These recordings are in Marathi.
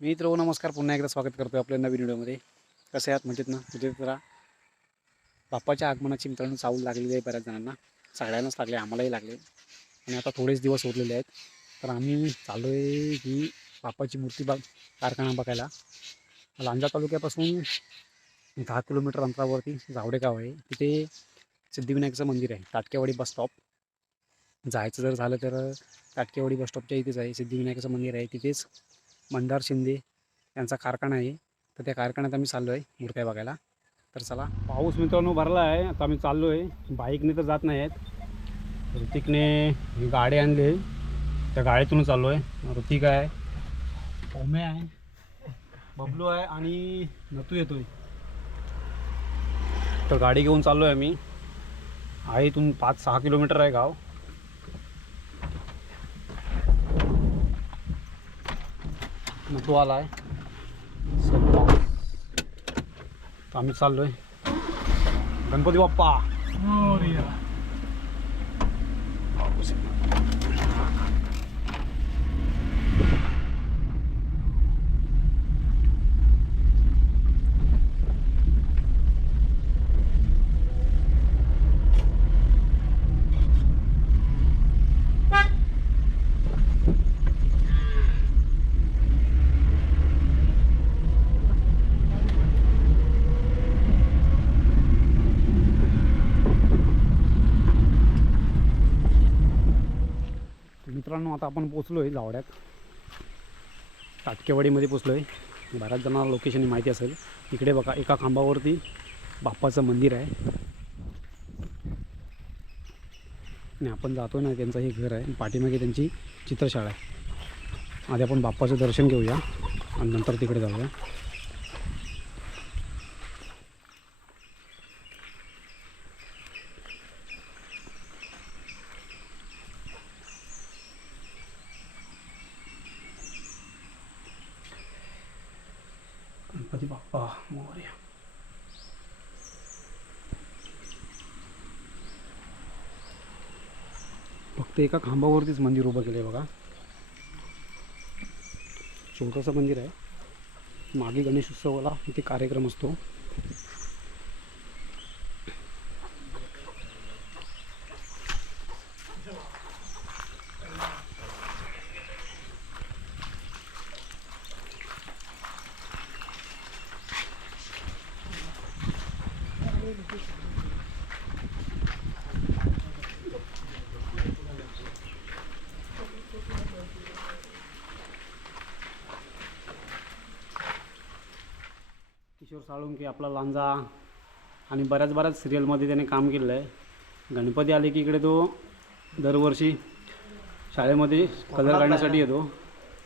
मित्र हो नमस्कार. पुन्हा एकदा स्वागत करतो आपल्या नवीन व्हिडिओमध्ये. कसे आहात? म्हणजेत ना? म्हणजे जरा बाप्पाच्या आगमनाची मित्रांनो चावल लागलेली आहे बऱ्याच जणांना. सगळ्यांनाच लागले आम्हालाही लागले. आणि आता थोडेच दिवस उरलेले आहेत. तर आम्ही चाललो आहे ही बाप्पाची मूर्ती बाग कारखाना बघायला. लांजा तालुक्यापासून दहा किलोमीटर अंतरावरती जावडे गाव आहे. तिथे सिद्धिविनायकचं मंदिर आहे. Tatkewadi bus stop. जायचं जर झालं तर ताटकेवाडी बस स्टॉपच्या इथेच आहे. सिद्धिविनायकाचं मंदिर आहे. तिथेच मंदार शिंदे यांचा कारखाना आहे. तर त्या कारखान्यात आम्ही चाललो आहे मूर्त्या बघायला. तर चला. पाऊस मित्रांनो भरला आहे. आता आम्ही चाललो आहे बाईकने तर जात नाही आहेत ऋतिकने गाडी आणली. आहे त्या गाडीतून चाललो आहे ऋतिक आहे. ओमे आहे. बबलू आहे आणि नतू येतोय. तर गाडी घेऊन चाललो आहे आम्ही. आहे इथून पाच सहा किलोमीटर आहे गाव. तो आला आहे. तर आम्ही चाललोय. गणपती बाप्पा. मित्रांनो आता आपण पोचलो आहे जावड्यात ताटकेवाडीमध्ये पोचलो आहे बऱ्याच जणांना लोकेशन माहिती असेल. इकडे बघा एका खांबावरती बाप्पाचं मंदिर आहे. आणि आपण जातो ना त्यांचं हे घर आहे. पाठीमागे त्यांची चित्रशाळा आहे. आधी आपण बाप्पाचं दर्शन घेऊया आणि नंतर तिकडे जाऊया गणपती बाप्पा मोरया फक्त एका खांबावरतीच मंदिर उभं केलं आहे बघा. छोटंसं मंदिर आहे. मागे गणेश उत्सवाला इथे कार्यक्रम असतो. साळुंके आपला लांजा आणि बऱ्याच बऱ्याच सिरियलमध्ये त्याने काम केलेलं आहे गणपती आले की इकडे तो दरवर्षी शाळेमध्ये कलर काढण्यासाठी येतो.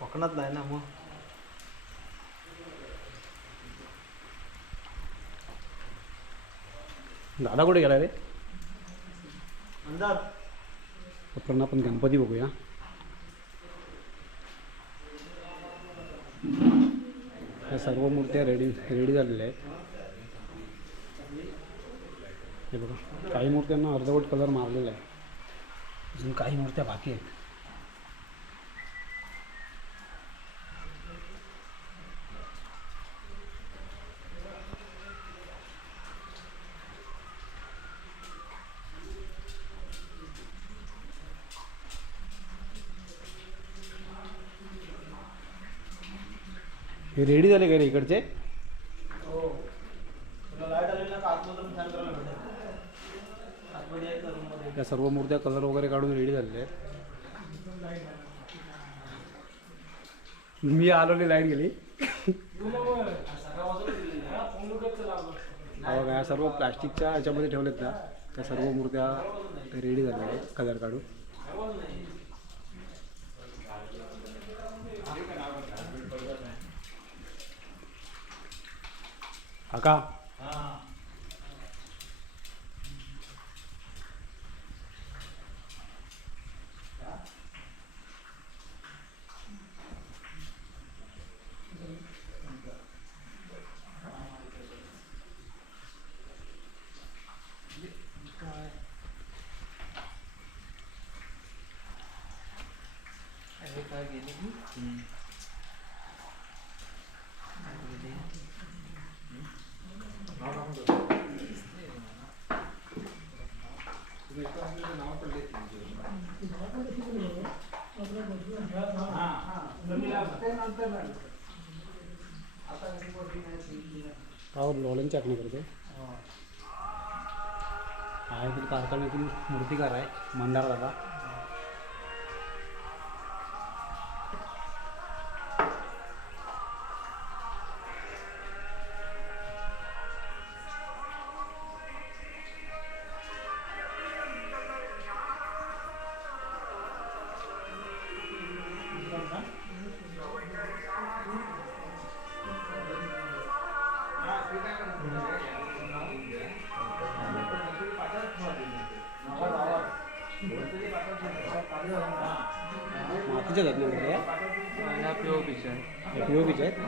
कोकणात नाही ना मग? दादा कुठे गेला रे? अंदाज आपण आपण गणपती बघूया. ह्या सर्व मूर्त्या रेडी रेडी झालेल्या आहेत. हे बघा काही मूर्त्यांना अर्धवट कलर मारलेला आहे. अजून काही मूर्त्या बाकी आहेत. हे रेडी झाले का रे इकडचे? हो. या सर्व मूर्त्या कलर वगैरे काढून रेडी झालेल्या आहेत. मी आलोली लाइट गेली. हा या सर्व प्लास्टिकच्या ह्याच्यामध्ये ठेवलेत ना. त्या सर्व मूर्त्या रेडी झालेल्या आहेत कलर काढून. काका काय गेली राहुल लॉलेंची आखणी करते हा. इथे कारखान्यातील मूर्तिकार आहे मंदार दादा. मातीच्या आहेत ना मूर्त्या ह्या पी ओ पीच्या आहेत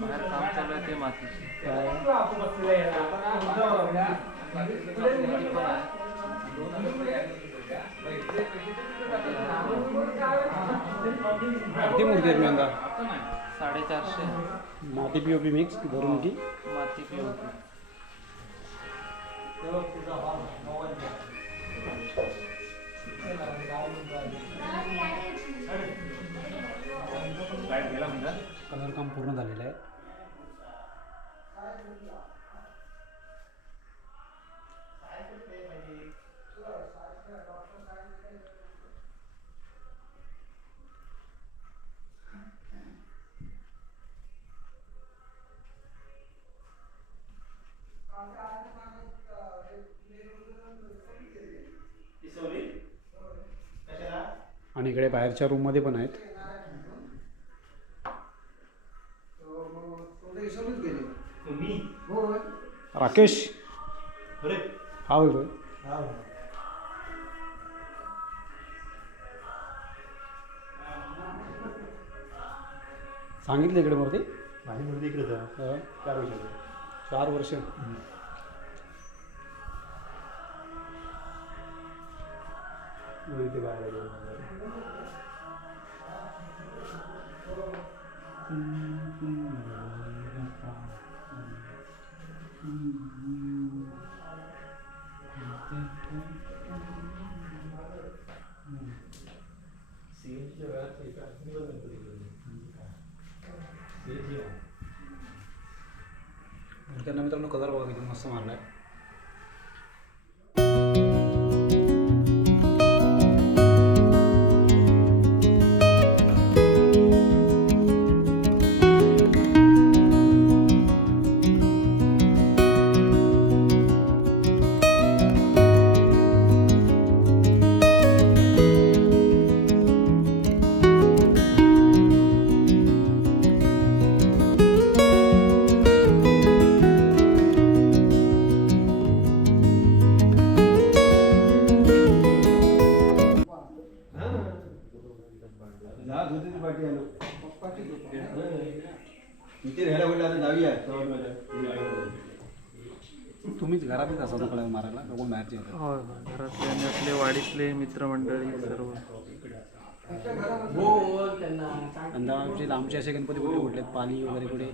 बाहेर काम चालू आहे ते मातीची काय? पण आहे किती मूर्ती आहेत साडेचारशे. माती पी ओ पी मिक्स भरून की? माती पिओ पी कलर काम पूर्ण झालेलं आहे. आणि इकडे बाहेरच्या रूममध्ये पण आहेत. राकेश? हा बोलतोय सांगितलं इकडे मूर्ती माझी मुलगी आहे हा. चार वर्षाचं चार वर्ष. मूर्त्यांना मित्रांनो कलर बघा किती मस्त मारला आहे इथे राहायला म्हटलं आता जाऊया. सवारमध्ये. तुम्हीच घरातच असा तो कलर मारायला? कोण बाहेरचे येतात होय होय. घरातले आणि आपले वाडीतले मित्रमंडळी सर्व. आणि आमचे लांबचे असे गणपती कुठे कुठले? आहेत? पाली वगैरे कुठे?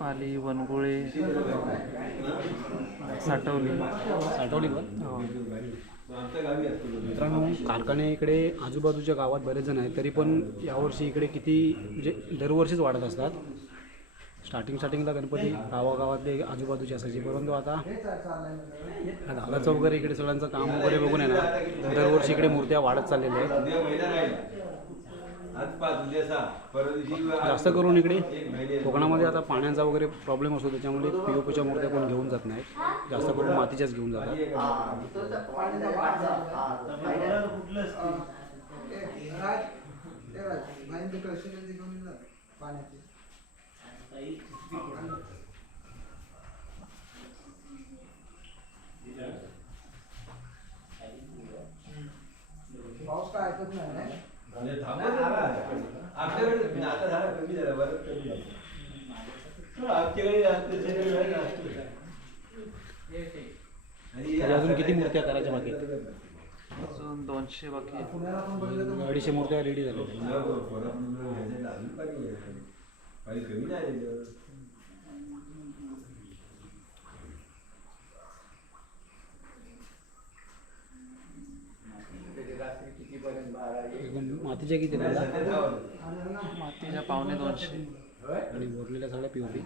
पाली वनगुळे साठवली. साठवली पण? हो मित्रांनो कारखाने इकडे आजूबाजूच्या गावात बरेच जण आहेत तरी पण यावर्षी इकडे किती म्हणजे दरवर्षीच वाढत असतात. स्टार्टिंग स्टार्टिंगला गणपती गावागावातले आजूबाजूचे असायचे परंतु आता दादाचं वगैरे इकडे सगळ्यांचं काम वगैरे बघून आहे ना दरवर्षी इकडे मूर्त्या वाढत चाललेल्या आहेत. जास्त करून इकडे कोकणामध्ये आता पाण्याचा वगैरे प्रॉब्लेम असतो त्याच्यामुळे पी ओ पीच्या मूर्त्या कोण घेऊन जात नाहीत जास्त करून मातीच्याच घेऊन जातात. पाऊस काय ऐकत नाही? म्हणजे. आपल्याकडे आता झाला कमी झाला बरं कमी झालं. आमच्याकडे अजून किती मूर्त्या करायच्या बाकी आहेत? अजून दोनशे बाकी अडीचशे मूर्त्या रेडी झाल्या. पण मातीच्या किती नाही मातीच्या पावणे दोनशे. आणि भरलेल्या सगळ्या पिवरी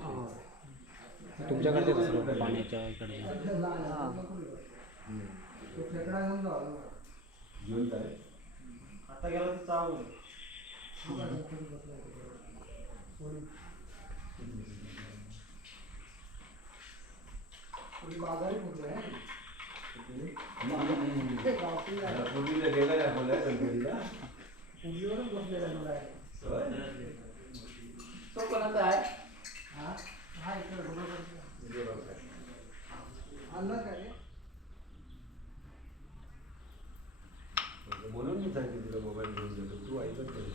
तुमच्याकडचेच पाण्याच्या इकडचे? बाज़ार आहे बसलेला? तो कोणाचा आहे हा हा इकडे बरोबर आणलं काय रे? म्हणून मी सांगितलं मोबाईल घेऊन जातो तू ऐकत नाही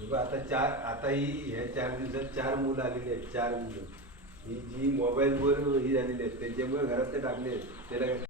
बघ, आता चार आता ही ह्या चार दिवसात चार मुलं आलेली आहेत चार मुलं ही जी मोबाईलवर ही झालेली आहेत. त्यांच्यामुळे घरात ते टाकले आहेत. त्याला